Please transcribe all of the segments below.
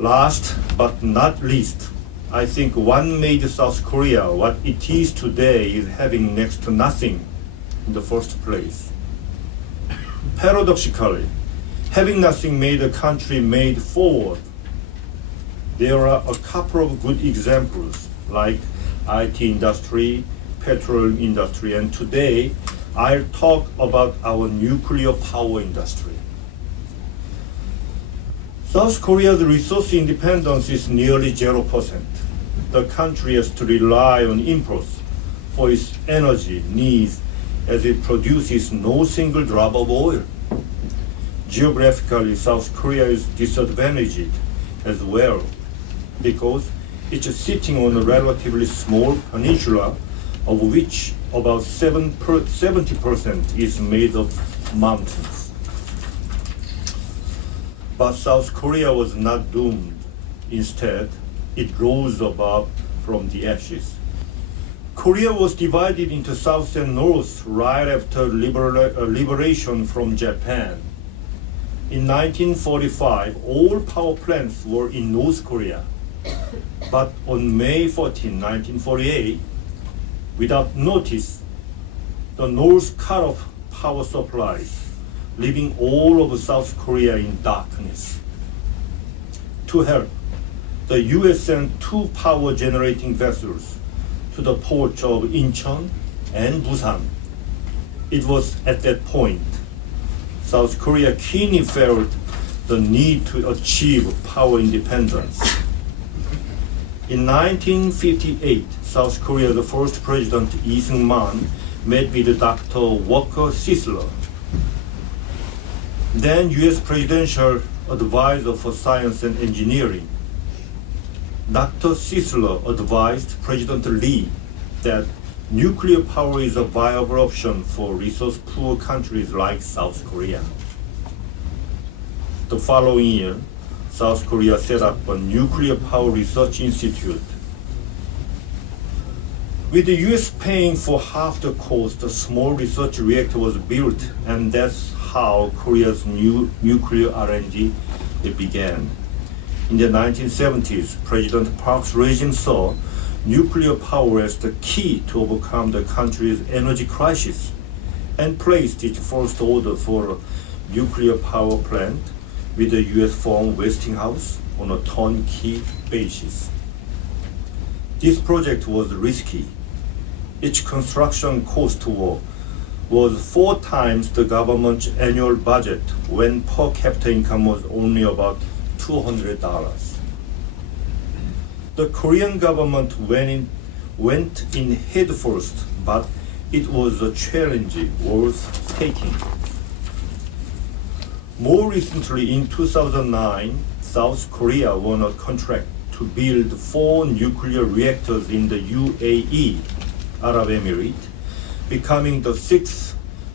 Last but not least, I think what made South Korea what it is today is having next to nothing in the first place. Paradoxically, having nothing made a country made forward. There are a couple of good examples like IT industry, petroleum industry, and today I'll talk about our nuclear power industry. South Korea's resource independence is nearly 0%. The country has to rely on imports for its energy needs as it produces no single drop of oil. Geographically, South Korea is disadvantaged as well because it's sitting on a relatively small peninsula of which about 70% is made of mountains. But South Korea was not doomed. Instead, it rose above from the ashes. Korea was divided into South and North right after liberation from Japan. In 1945, all power plants were in North Korea. But on May 14, 1948, without notice, the North cut off power supplies, leaving all of South Korea in darkness. To help, the US sent 2 power generating vessels to the ports of Incheon and Busan. It was at that point South Korea keenly felt the need to achieve power independence. In 1958, South Korea's first president Lee Seung-man met with Dr. Walker Sisler, then US Presidential Advisor for Science and Engineering. Dr. Sisler advised President Lee that nuclear power is a viable option for resource-poor countries like South Korea. The following year, South Korea set up a nuclear power research institute. With the US paying for half the cost, a small research reactor was built, and that's how Korea's new nuclear R&D began. In the 1970s, President Park's regime saw nuclear power as the key to overcome the country's energy crisis and placed its first order for a nuclear power plant with the US firm Westinghouse on a turnkey basis. This project was risky. Its construction cost was 4 times the government's annual budget when per capita income was only about $200. The Korean government went in headfirst, but it was a challenge worth taking. More recently, in 2009, South Korea won a contract to build 4 nuclear reactors in the UAE, Arab becoming the 6th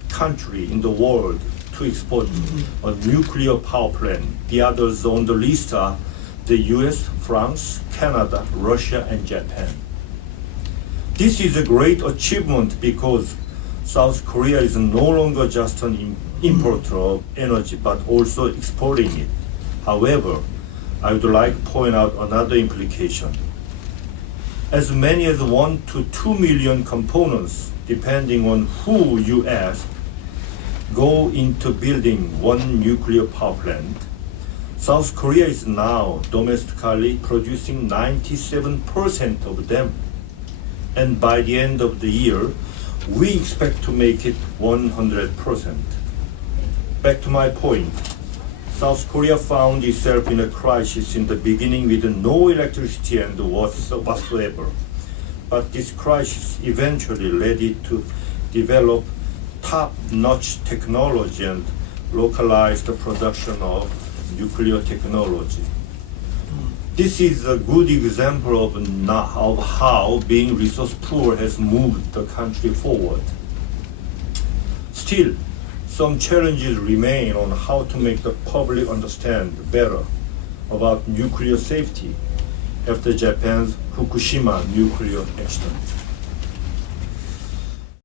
country in the world to export a nuclear power plant. The others on the list are the US, France, Canada, Russia, and Japan. This is a great achievement because South Korea is no longer just an importer of energy, but also exporting it. However, I would like to point out another implication. As many as 1 to 2 million components, depending on who you ask, go into building one nuclear power plant. South Korea is now domestically producing 97% of them. And by the end of the year, we expect to make it 100%. Back to my point. South Korea found itself in a crisis in the beginning with no electricity and whatsoever. But this crisis eventually led it to develop top-notch technology and localize the production of nuclear technology. This is a good example of how being resource poor has moved the country forward. Still, some challenges remain on how to make the public understand better about nuclear safety after Japan's Fukushima nuclear accident.